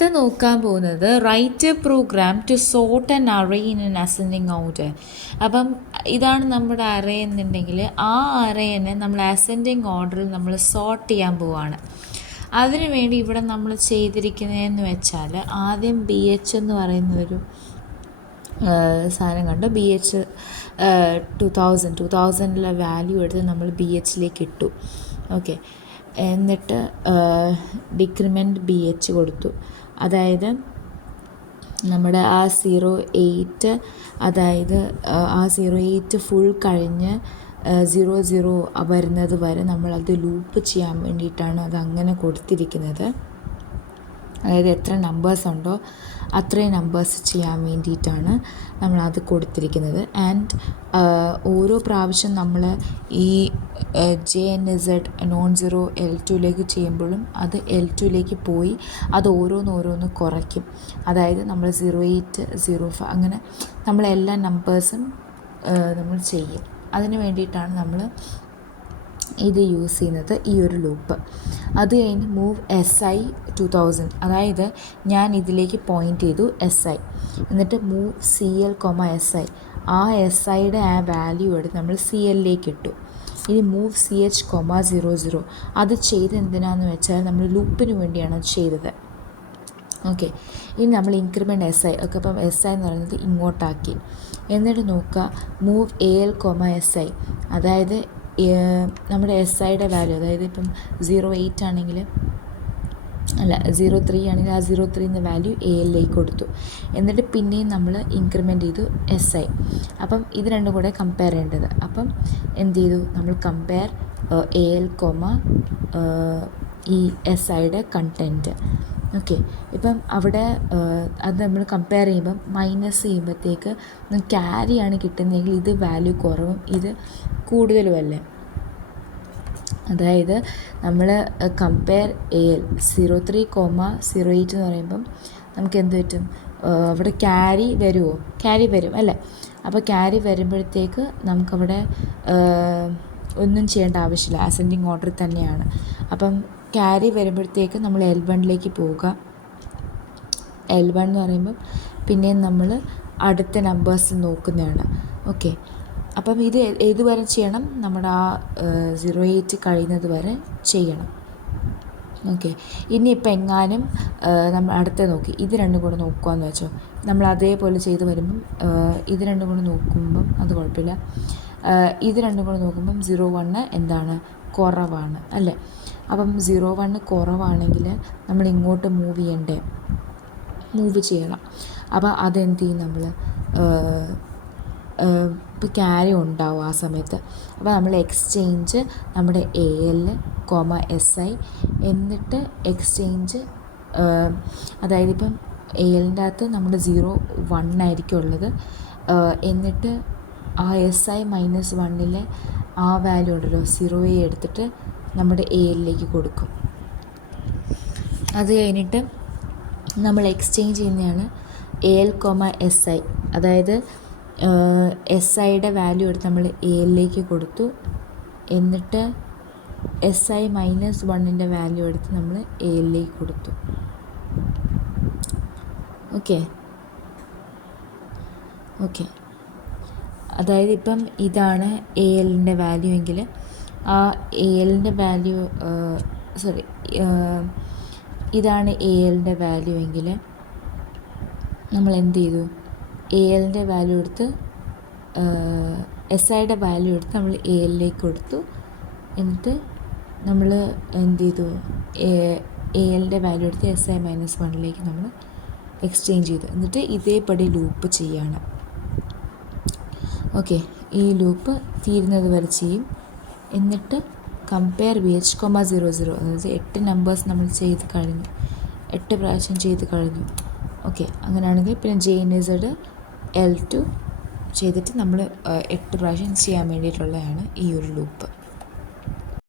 ഇത് നോക്കാൻ പോകുന്നത് write a program to sort an array in an ascending order. അപ്പം ഇതാണ് നമ്മുടെ അറേ എന്നുണ്ടെങ്കിൽ ആ അറേനെ നമ്മൾ അസെൻഡിങ് ഓർഡറിൽ നമ്മൾ സോർട്ട് ചെയ്യാൻ പോവുകയാണ്. അതിനു വേണ്ടി ഇവിടെ നമ്മൾ ചെയ്തിരിക്കുന്നതെന്ന് വെച്ചാൽ ആദ്യം ബി എച്ച് എന്ന് പറയുന്നൊരു സാധനം കണ്ട് ബി എച്ച് 2000 വാല്യൂ എടുത്ത് നമ്മൾ ബി എച്ചിലേക്ക് ഇട്ടു. ഓക്കെ, എന്നിട്ട് ഡിക്രിമെൻറ്റ് ബി എച്ച് കൊടുത്തു. അതായത് നമ്മുടെ ആ 08 അതായത് ആ 08 ഫുൾ കഴിഞ്ഞ് 00 വരുന്നത് വരെ നമ്മളത് ലൂപ്പ് ചെയ്യാൻ വേണ്ടിയിട്ടാണ് അതങ്ങനെ കൊടുത്തിരിക്കുന്നത്. അതായത് എത്ര നമ്പേഴ്സ് ഉണ്ടോ അത്രയും നമ്പേഴ്സ് ചെയ്യാൻ വേണ്ടിയിട്ടാണ് നമ്മളത് കൊടുത്തിരിക്കുന്നത്. ആൻഡ് ഓരോ പ്രാവശ്യം നമ്മൾ ഈ JNZ നോൺ സീറോ L2ലേക്ക് ചെയ്യുമ്പോഴും അത് L2ലേക്ക് പോയി അത് ഓരോന്ന് കുറയ്ക്കും. അതായത് നമ്മൾ 08 05 അങ്ങനെ നമ്മളെല്ലാ നമ്പേഴ്സും നമ്മൾ ചെയ്യും. അതിന് വേണ്ടിയിട്ടാണ് നമ്മൾ ഇത് യൂസ് ചെയ്യുന്നത്, ഈ ഒരു ലൂപ്പ്. അത് കഴിഞ്ഞ് മൂവ് SI 2000, അതായത് ഞാൻ ഇതിലേക്ക് പോയിൻ്റ് ചെയ്തു SI, എന്നിട്ട് മൂവ് CL, SI, ആ SIയുടെ ആ വാല്യൂ എടുത്ത് നമ്മൾ CLലേക്ക് ഇട്ടു. ഇനി മൂവ് CH, 00, അത് ചെയ്ത് എന്തിനാണെന്ന് വെച്ചാൽ നമ്മൾ ലൂപ്പിന് വേണ്ടിയാണ് അത് ചെയ്തത്. ഓക്കെ, ഇനി നമ്മൾ ഇൻക്രിമെൻറ്റ് SI ഒക്കെ അപ്പം SI എന്ന് പറയുന്നത് ഇങ്ങോട്ടാക്കി. എന്നിട്ട് നോക്കുക മൂവ് AL, SI, അതായത് നമ്മുടെ SIയുടെ വാല്യൂ, അതായത് ഇപ്പം 08 ആണെങ്കിൽ 03 ആണെങ്കിൽ ആ 03 വാല്യൂ ALലേക്ക് കൊടുത്തു. എന്നിട്ട് പിന്നെയും നമ്മൾ ഇൻക്രിമെൻറ്റ് ചെയ്തു SI. അപ്പം ഇത് രണ്ടും കൂടെ കമ്പയർ ചെയ്യേണ്ടത്. അപ്പം എന്ത് ചെയ്തു, നമ്മൾ കമ്പയർ AL, ഈ SIയുടെ കണ്ടൻറ്റ്. ഓക്കെ, ഇപ്പം അവിടെ അത് നമ്മൾ കമ്പയർ ചെയ്യുമ്പം മൈനസ് ചെയ്യുമ്പോഴത്തേക്ക് ക്യാരിയാണ് കിട്ടുന്നതെങ്കിൽ ഇത് വാല്യൂ കുറവും ഇത് കൂടുതലുമല്ലേ. അതായത് നമ്മൾ കമ്പയർ AL 03, 08 എന്ന് പറയുമ്പം നമുക്ക് എന്ത് പറ്റും, അവിടെ ക്യാരി വരുമോ? ക്യാരി വരും അല്ലേ. അപ്പോൾ ക്യാരി വരുമ്പോഴത്തേക്ക് നമുക്കവിടെ ഒന്നും ചെയ്യേണ്ട ആവശ്യമില്ല, അസെൻഡിങ് ഓർഡർ തന്നെയാണ്. അപ്പം ക്യാരി വരുമ്പോഴത്തേക്ക് നമ്മൾ L1ലേക്ക് പോവുക. L1 എന്ന് പറയുമ്പം പിന്നെയും നമ്മൾ അടുത്ത നമ്പേഴ്സ് നോക്കുന്നതാണ്. ഓക്കെ, അപ്പം ഇത് ഏതുവരെ ചെയ്യണം, നമ്മുടെ ആ 08 കഴിയുന്നത് വരെ ചെയ്യണം. ഓക്കെ, ഇനിയിപ്പോൾ എങ്ങാനും നമ്മൾ അടുത്ത നോക്കി ഇത് രണ്ടും കൂടെ നോക്കുകയെന്ന് വെച്ചോ, നമ്മൾ അതേപോലെ ചെയ്ത് വരുമ്പം ഇത് രണ്ടും കൂടെ നോക്കുമ്പം അത് കുഴപ്പമില്ല. ഇത് രണ്ടും കൂടെ നോക്കുമ്പം 01 എന്താണ്, കുറവാണ് അല്ലേ. അപ്പം 01 കുറവാണെങ്കിൽ നമ്മൾ ഇങ്ങോട്ട് മൂവ് ചെയ്യണം. അപ്പോൾ അതെന്ത് ചെയ്യും, നമ്മൾ ഇപ്പോൾ ക്യാരി ഉണ്ടാവും ആ സമയത്ത്. അപ്പോൾ നമ്മൾ എക്സ്ചേഞ്ച് നമ്മുടെ AL, SI, എന്നിട്ട് എക്സ്ചേഞ്ച്, അതായത് ഇപ്പം ALൻ്റെ അകത്ത് നമ്മുടെ 01 ആയിരിക്കും ഉള്ളത്. എന്നിട്ട് ആ SI -1 ആ വാല്യൂ ഉണ്ടല്ലോ 0 എടുത്തിട്ട് നമ്മുടെ ALലേക്ക് കൊടുക്കും. അത് കഴിഞ്ഞിട്ട് നമ്മൾ എക്സ്ചേഞ്ച് ചെയ്യുന്നതാണ് AL, SI, അതായത് SIയുടെ വാല്യൂ എടുത്ത് നമ്മൾ ALലേക്ക് കൊടുത്തു. എന്നിട്ട് SI -1 വാല്യൂ എടുത്ത് നമ്മൾ ALലേക്ക് കൊടുത്തു. ഓക്കെ, അതായത് ഇപ്പം ഇതാണ് ALൻ്റെ വാല്യൂ എങ്കിൽ ആ ALൻ്റെ വാല്യൂ ഇതാണ് ALൻ്റെ വാല്യൂ എങ്കിൽ നമ്മൾ എന്ത് ചെയ്തു, ALൻ്റെ വാല്യൂ എടുത്ത് SIയുടെ വാല്യൂ എടുത്ത് നമ്മൾ ALലേക്ക് കൊടുത്തു. എന്നിട്ട് നമ്മൾ എന്ത് ചെയ്തു, ALൻ്റെ വാല്യൂ എടുത്ത് SI -1ലേക്ക് നമ്മൾ എക്സ്ചേഞ്ച് ചെയ്തു. എന്നിട്ട് ഇതേപടി ലൂപ്പ് ചെയ്യാണ്. ഓക്കെ, ഈ ലൂപ്പ് തീരുന്നത് വരെ ചെയ്യും. എന്നിട്ട് കമ്പയർ BH, 00, അതായത് 8 നമ്പേഴ്സ് നമ്മൾ ചെയ്ത് കഴിഞ്ഞു, 8 പ്രാവശ്യം ചെയ്ത് കഴിഞ്ഞു. ഓക്കെ, അങ്ങനെയാണെങ്കിൽ പിന്നെ JNZ L2 ചെയ്തിട്ട് നമ്മൾ 8 പ്രാവശ്യം ചെയ്യാൻ വേണ്ടിയിട്ടുള്ളതാണ് ഈ ഒരു ലൂപ്പ്.